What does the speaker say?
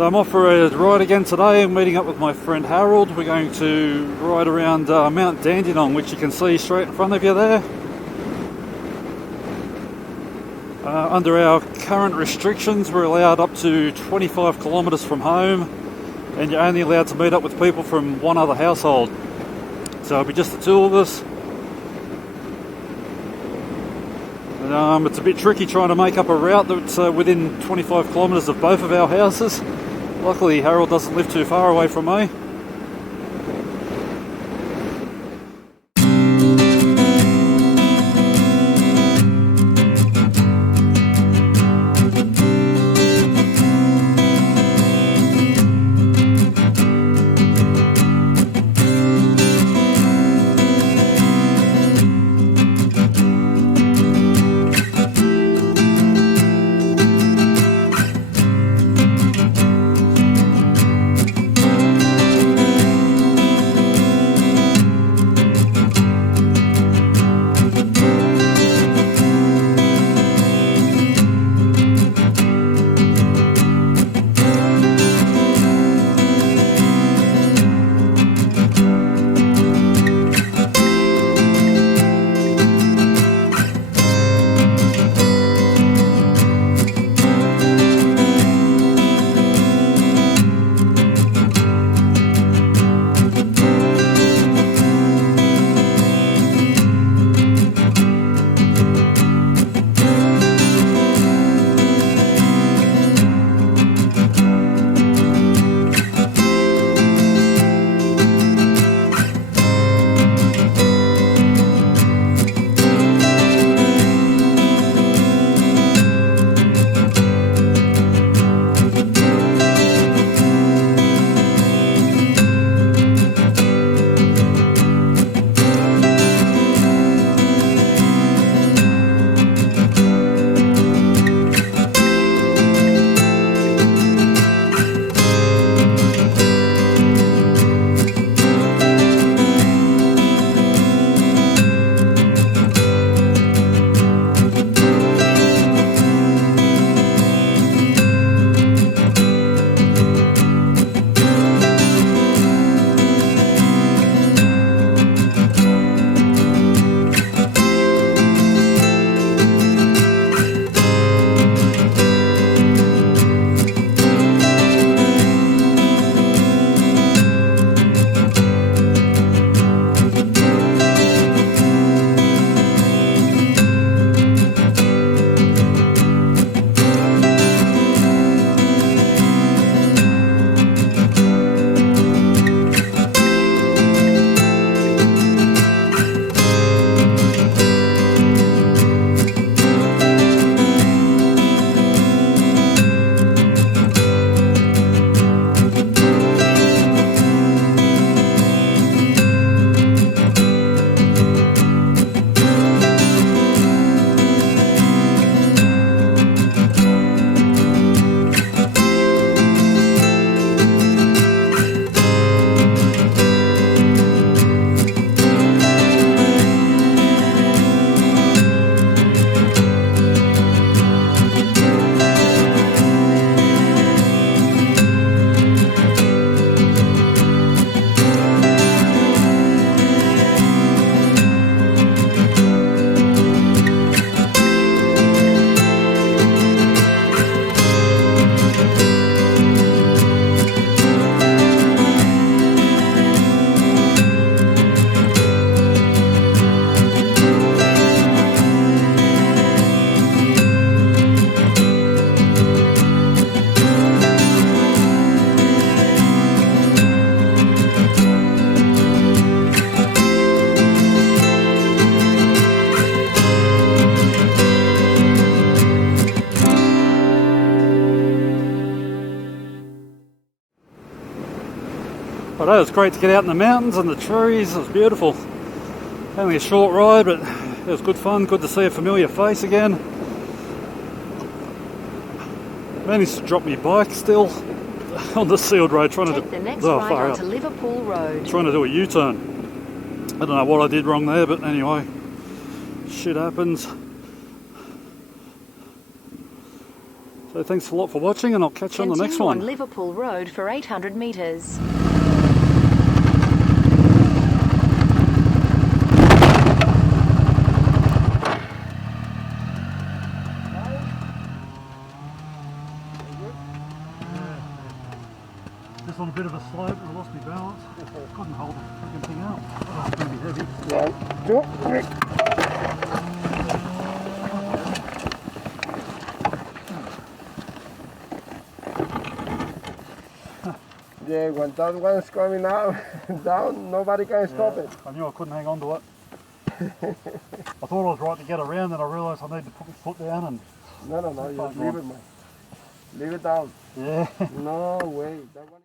So I'm off for a ride again today. I'm meeting up with my friend Harold. We're going to ride around Mount Dandenong, which you can see straight in front of you there. Under our current restrictions, we're allowed up to 25 kilometres from home, and you're only allowed to meet up with people from one other household. So it'll be just the two of us. And, it's a bit tricky trying to make up a route that's within 25 kilometres of both of our houses. Luckily, Harold doesn't live too far away from me. But it was great to get out in the mountains and the trees. It was beautiful. Only a short ride, but it was good fun. Good to see a familiar face again. Managed to drop my bike still on the sealed road, trying Take to the next right far onto out. Liverpool Road. Trying to do a U-turn. I don't know what I did wrong there, but anyway, shit happens. So thanks a lot for watching, and I'll catch you on the next Continue one. on Liverpool Road for 800 metres. Just on a bit of a slope, and I lost my balance. Couldn't hold the freaking thing out. Oh, it's going to be heavy. 1, 2, 3. Yeah, when that one's coming out down, nobody can stop it. I knew I couldn't hang on to it. I thought I was right to get around, then I realised I need to put my foot down and... No, just leave it, man. Leave it down. Yeah. No way. That one